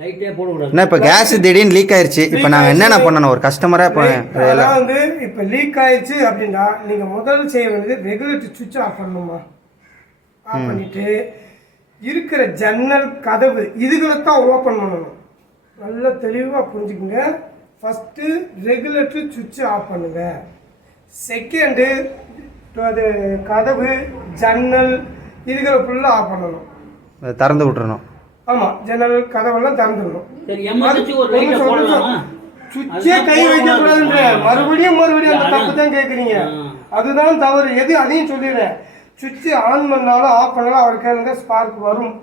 லைட்டே போடக்கூடாது. என்ன இப்போ கேஸ் திடீர்னு லீக் ஆயிடுச்சு, இப்போ நாங்கள் என்னென்ன பண்ணணும் ஒரு கஸ்டமராக? இப்போ அதெல்லாம் வந்து இப்போ லீக் ஆயிடுச்சு அப்படின்னா நீங்கள் முதல்ல செய்ய வேண்டியது ரெகுலேட்டர் சுவிட்ச் ஆஃப் பண்ணணுமா. ஆஃப் பண்ணிவிட்டு இருக்கிற ஜன்னல் கதவு இதுகளை தான் ஓப்பன் பண்ணணும். நல்லா தெளிவாக புரிஞ்சுக்குங்க. ஃபஸ்ட்டு ரெகுலேட்டர் சுவிட்ச் ஆஃப் பண்ணுங்க. செகண்டு அது கதவு ஜன்னல் இதுகளை ஃபுல்லாக ஆஃப் பண்ணணும், திறந்து விட்டுறணும். ஆமாம், ஜன்னல் கதவெல்லாம் திறந்துடணும். சுவிட்சே கை வைக்கக்கூடாதுன்ற மறுபடியும் அந்த தப்பு தான் கேட்குறீங்க. அதுதான் தவறு. எது அதையும் சொல்லிடுறேன். சுவிட்சு ஆன் பண்ணாலும் ஆஃப் பண்ணாலும் அவர் கேளுங்க, ஸ்பார்க் வரும்.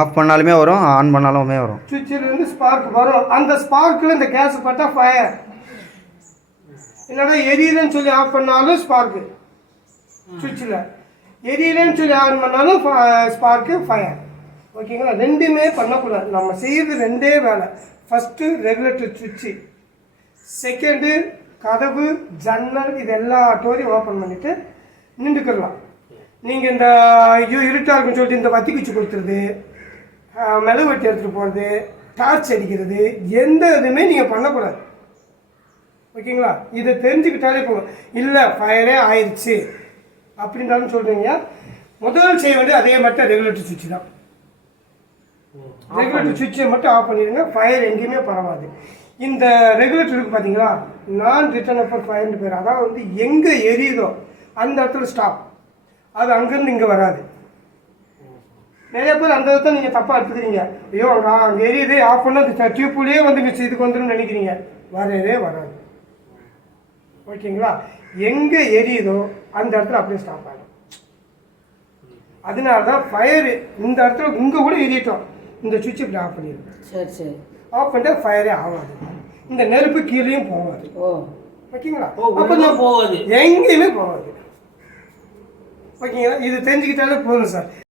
ஆஃப் பண்ணாலுமே வரும், ஆன் பண்ணாலுமே வரும். சுவிட்சிலேருந்து ஸ்பார்க் வரும். அந்த ஸ்பார்க்கில் இந்த கேஸ் பட்டா ஃபயர். இல்லைன்னா எரியலன்னு சொல்லி ஆஃப் பண்ணாலும் ஸ்பார்க்கு. சுவிட்சில் எரியலன்னு சொல்லி ஆன் பண்ணாலும் ஸ்பார்க்கு ஃபயர். ஓகேங்களா? ரெண்டுமே பண்ணக்கூடாது. நம்ம செய்கிறது ரெண்டே வேலை. ஃபஸ்ட்டு ரெகுலேட்டர் சுவிட்சு, செகண்டு கதவு ஜன்னல் இது எல்லா டோரையும் ஓப்பன் பண்ணிவிட்டு நின்றுக்கிடலாம். நீங்கள் இந்த இருட்டாக இருக்குன்னு சொல்லிட்டு இந்த வத்தி குச்சி கொடுத்துருது, மெழுகு வெட்டி எடுத்துகிட்டு போகிறது, டார்ச் அடிக்கிறது, எந்த இதுவுமே நீங்கள் பண்ணக்கூடாது. ஓகேங்களா? இதை தெரிஞ்சுக்கிட்டாலே போகும். இல்லை ஃபயரே ஆயிடுச்சு அப்படின்றாலும் சொல்கிறீங்க, முதல் செய்ய வேண்டியது அதே மட்டும் ரெகுலேட்டர் சுவிட்சு தான். ரெகுலேட்டர் சுவிட்சை மட்டும் ஆஃப் பண்ணிடுங்க, ஃபயர் எங்கேயுமே பரவாது. இந்த ரெகுலேட்டருக்கு பார்த்தீங்களா, நான் ரிட்டர்னபிள் ஃபயர்னு பேர். அதாவது வந்து எங்கே எரியுதோ அந்த இடத்துல ஸ்டாப். அது அங்கேருந்து இங்கே வராது. நிறைய பேர் அந்த இடத்துல நீங்கள் தப்பாக எடுத்துக்கிறீங்க. ஐயோ அங்கே எரியுது ஆஃப் பண்ண அந்த டியூப்லேயே வந்து இதுக்கு வந்துடும் நினைக்கிறீங்க. வரவே வராது. ஓகேங்களா? எங்கே எரியுதோ அந்த இடத்துல அப்படியே ஸ்டாப் ஆகும். அதனால தான் ஃபயரு இந்த இடத்துல இங்கே கூட எரியட்டும், இந்த சுவிட்ச் இப்படி ஆஃப் பண்ணிடுங்க. சரி சரி. ஆஃப் பண்ணிட்டா ஃபயரே ஆகாது. இந்த நெருப்பு கீழேயும் போகாது. ஓகேங்களா? அப்போ தான் போகாது, எங்கேயுமே போகாது. ஓகேங்களா? இது தெரிஞ்சுக்கிட்டாலே போதும் சார்.